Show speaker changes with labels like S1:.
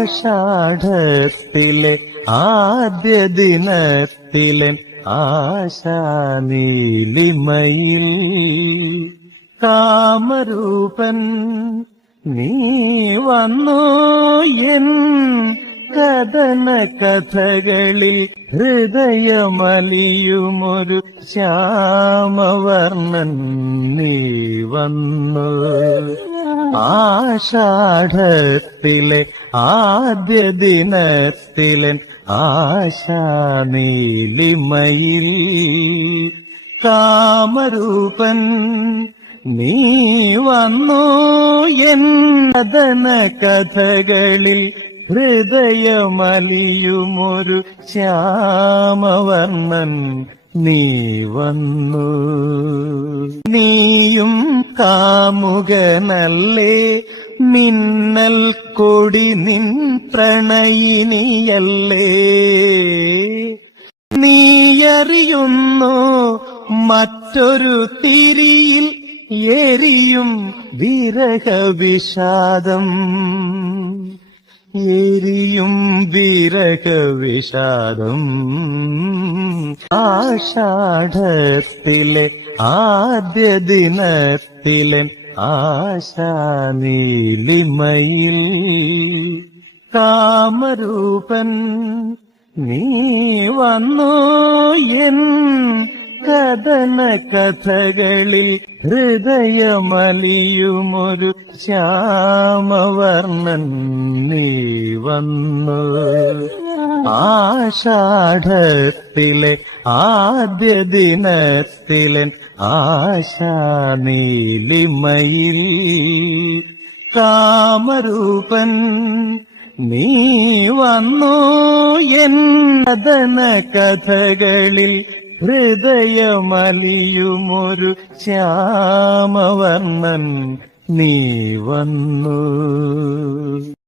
S1: ആഷാഢത്തിലെ ആദ്യ ദിനത്തിലെ ആശാനീലിമയിൽ. കാമരൂപൻ നീ വന്നു എൻ കഥന കഥകളിൽ ഹൃദയമലിയുമൊരു ശ്യാമവർണൻ നീ വന്നു. ആഷാഢത്തിലെ ആദ്യ ദിനത്തിലെ ആശാനീലിമയിൽ കാമരൂപൻ നീ വന്നു എന്നതന കഥകളിൽ ഹൃദയമലിയുമൊരു ശ്യാമവർണൻ നീ വന്നു. നീയും കാമുകനല്ലേ മിന്നൽ കൊടി നിൻ പ്രണയിനിയല്ലേ. നീയറിയുന്നു മറ്റൊരു തിരിയിൽ എരിയും വിരഹവിഷാദം. എരിയും വിരക വിഷാദം ആഷാഢത്തിലെ ആദ്യ ദിനത്തിലെ ആശാനീലിമയിൽ കാമരൂപൻ നീ വന്നു എൻ കഥന കഥകളിൽ ഹൃദയമലിയുമൊരു ശ്യാമവർണൻ നീ വന്നു. ആഷാഢത്തിലെ ആദ്യ ദിനത്തിലൻ ആശാനീലിമയിൽ കാമരൂപൻ നീ വന്നു. എന്നതന കഥകളിൽ ഹൃദയമലിയുമൊരു ശ്യാമവർണൻ നീ വന്നു.